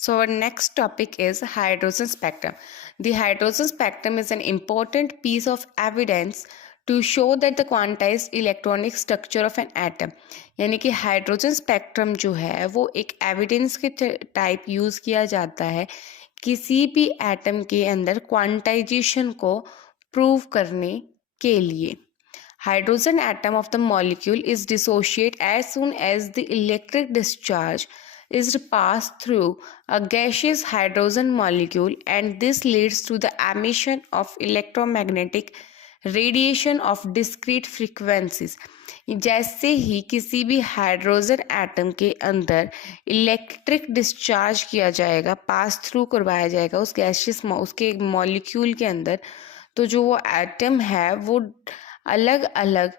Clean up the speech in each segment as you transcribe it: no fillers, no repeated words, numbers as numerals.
So our next topic is hydrogen spectrum. The hydrogen spectrum is an important piece of evidence to show that the quantized electronic structure of an atom. यानी कि hydrogen spectrum जो है वो एक evidence के type use किया जाता है किसी भी एटम के अंदर क्वांटाइजेशन को प्रूव करने के लिए. Hydrogen atom of the molecule is dissociate as soon as the electric discharge is passed through a gaseous hydrogen molecule, and this leads to the emission of electromagnetic radiation of discrete frequencies. जैसे ही किसी भी hydrogen atom के अंदर electric discharge किया जाएगा, pass through करवाया जाएगा उस गैसियस उसके मॉलिक्यूल के अंदर, तो जो वो एटम है वो अलग अलग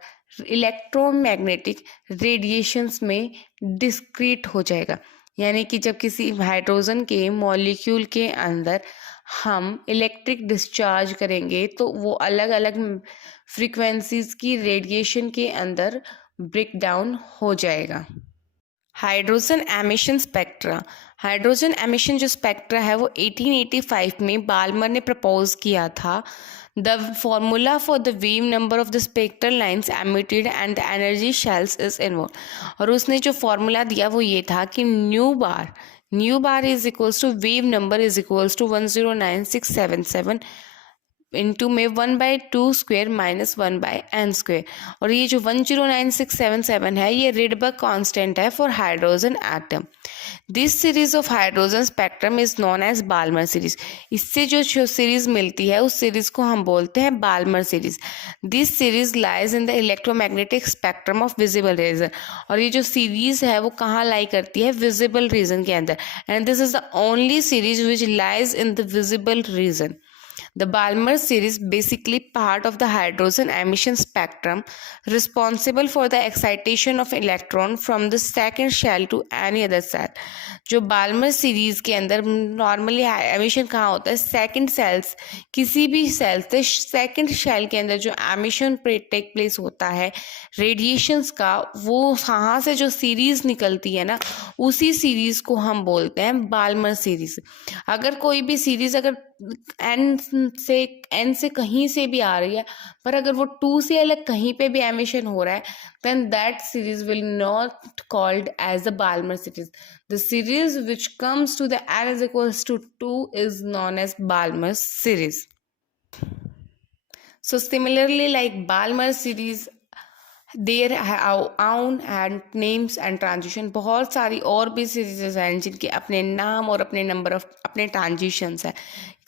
इलेक्ट्रोमैग्नेटिक रेडिएशंस में डिस्क्रीट हो जाएगा. यानी कि जब किसी हाइड्रोजन के मॉलिक्यूल के अंदर हम इलेक्ट्रिक डिस्चार्ज करेंगे तो वो अलग अलग फ्रीक्वेंसीज की रेडिएशन के अंदर ब्रेक डाउन हो जाएगा. Hydrogen emission spectra. Hydrogen emission जो स्पेक्ट्रा है वो 1885 में बाल्मर ने प्रपोज किया था. The formula for the wave number of the spectral lines emitted and the energy shells is involved. और उसने जो फॉर्मूला दिया वो ये था कि nu bar is equals to wave number is equals to 109677 into में 1/2 स्क्वेयर माइनस 1/n². और ये जो 109677 है ये रिडबर्ग कांस्टेंट है for hydrogen atom. This series of hydrogen spectrum is known as Balmer series. इससे जो सीरीज मिलती है उस सीरीज को हम बोलते हैं Balmer series. This series lies in the electromagnetic spectrum of visible region. और ये जो सीरीज है वो कहाँ लाई करती है? विजिबल रीजन के अंदर. And this is the only series which lies in the visible reason. The Balmer series basically part of the hydrogen emission spectrum responsible for the excitation of electron from the second shell to any other cell. जो Balmer series के अंदर normally emission कहाँ होता है? Second sales, किसी भी cell से second shell के अंदर जो एमिशन टेक प्लेस होता है रेडिएशंस का, वो कहाँ से जो सीरीज निकलती है ना, उसी सीरीज को हम बोलते हैं बाल्मर सीरीज. अगर कोई भी सीरीज अगर एन से कहीं से भी आ रही है पर अगर वो 2 से अलग कहीं पे भी एमिशन हो रहा है, then that series will not called as the Balmer series. The series which comes to the n is equals to 2 is known as Balmer series. So similarly, like Balmer series, their own and names and transition. बहुत सारी और भी series हैं जिनके अपने नाम और अपने नंबर ऑफ अपने ट्रांजिशंस हैं.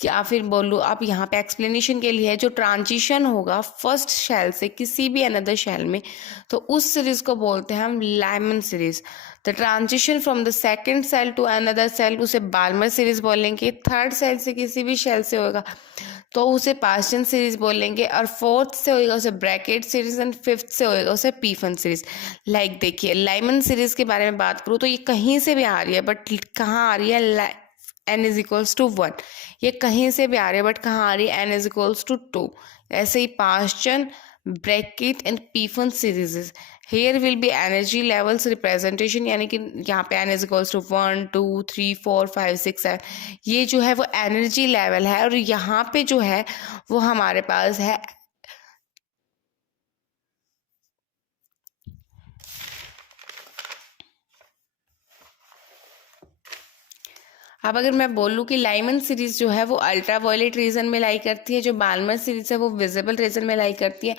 या फिर बोलूँ आप यहाँ पे एक्सप्लेनेशन के लिए, जो ट्रांजिशन होगा फर्स्ट शेल से किसी भी अनदर शेल में, तो उस सीरीज को बोलते हैं हम Lyman series. The transition from the second shell to another shell उसे बाल्मर सीरीज बोलेंगे. थर्ड सेल से किसी भी शेल से होगा तो उसे पास्टन सीरीज बोलेंगे. और फोर्थ से होगा उसे ब्रैकेट सीरीज एंड फिफ्थ से होगा उसे पीफन सीरीज. लाइक देखिए, लाइमन सीरीज के बारे में बात करूँ तो ये कहीं से भी आ रही है, बट कहाँ आ रही है? n is equals to 1. ये कहीं से भी आ रही है बट कहाँ आ रही है? n is equals to 2. ऐसे ही Paschen, Brackett and Pfund series. Here will be energy levels representation, यानी कि यहाँ पे n इज इक्वल्स टू 1 2 3 4 5 6 7. ये जो है वो एनर्जी लेवल है. और यहाँ पे जो है वो हमारे पास है अब अगर मैं बोलूँ कि लाइमन सीरीज जो है वो अल्ट्रा वायलेट रीजन में लाई करती है, जो बाल्मर सीरीज है वो विजिबल रीजन में लाई करती है,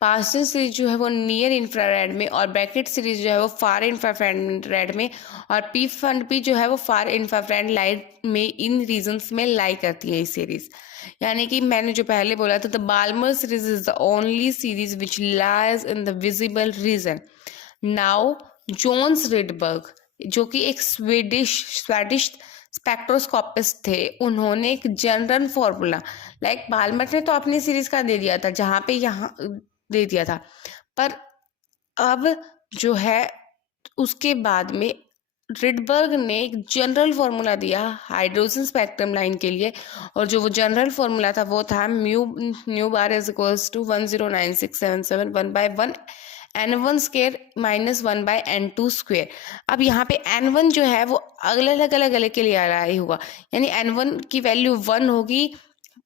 पास्टन सीरीज जो है वो नियर इंफ्रारेड में, और ब्रैकेट सीरीज जो है वो फार इंफ्रारेड में, और पी फंड भी जो है वो फार इंफ्रारेड लाइट में, इन रीजन्स में लाई करती है ये सीरीज. यानी कि मैंने जो पहले बोला था, the Balmer series is the only series which lies in the visible region. Now Johannes Rydberg, जो कि एक स्वेडिश स्पेक्ट्रोस्कोपिस्ट थे, उन्होंने एक जनरल फॉर्मूला, लाइक बाल्मर ने तो अपनी सीरीज का दे दिया था, जहाँ पे यहाँ दे दिया था, पर अब जो है उसके बाद में रिडबर्ग ने एक जनरल फॉर्मूला दिया हाइड्रोजन स्पेक्ट्रम लाइन के लिए. और जो वो जनरल फॉर्मूला था वो था nu bar is equals to 109677 1/1 n1 square minus 1/n2 square. अब यहाँ पे n1 जो है वो अलग अलग के लिए आ रहा होगा, यानी n1 की वैल्यू 1 होगी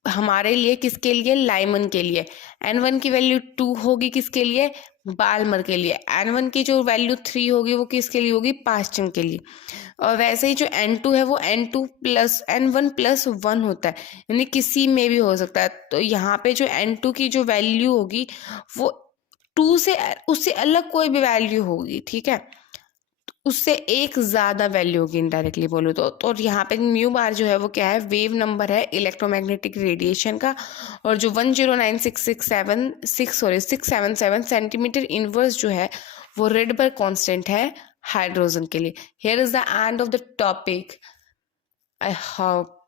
हमारे लिए, किसके लिए, लाइमन के लिए। n1 की वैल्यू 2 होगी किसके लिए, बाल्मर के लिए। n1 की जो वैल्यू 3 होगी वो किसके लिए होगी, पास्चन के लिए। और वैसे ही जो n2 है वो n2 प्लस n1 प्लस 1 होता है, यानी किसी में भी हो सकता है। तो यहाँ पे जो n2 की जो वैल्यू होगी वो 2 से, उससे अलग कोई भी वैल्यू होगी, ठीक है, उससे एक ज्यादा वैल्यू होगी इनडायरेक्टली बोलो तो यहाँ पे म्यू बार जो है वो क्या है, वेव नंबर है इलेक्ट्रोमैग्नेटिक रेडिएशन का। और जो 1096676 सेंटीमीटर इनवर्स जो है वो रेडबर्ग कांस्टेंट है हाइड्रोजन के लिए। Here is the end of the topic. I hope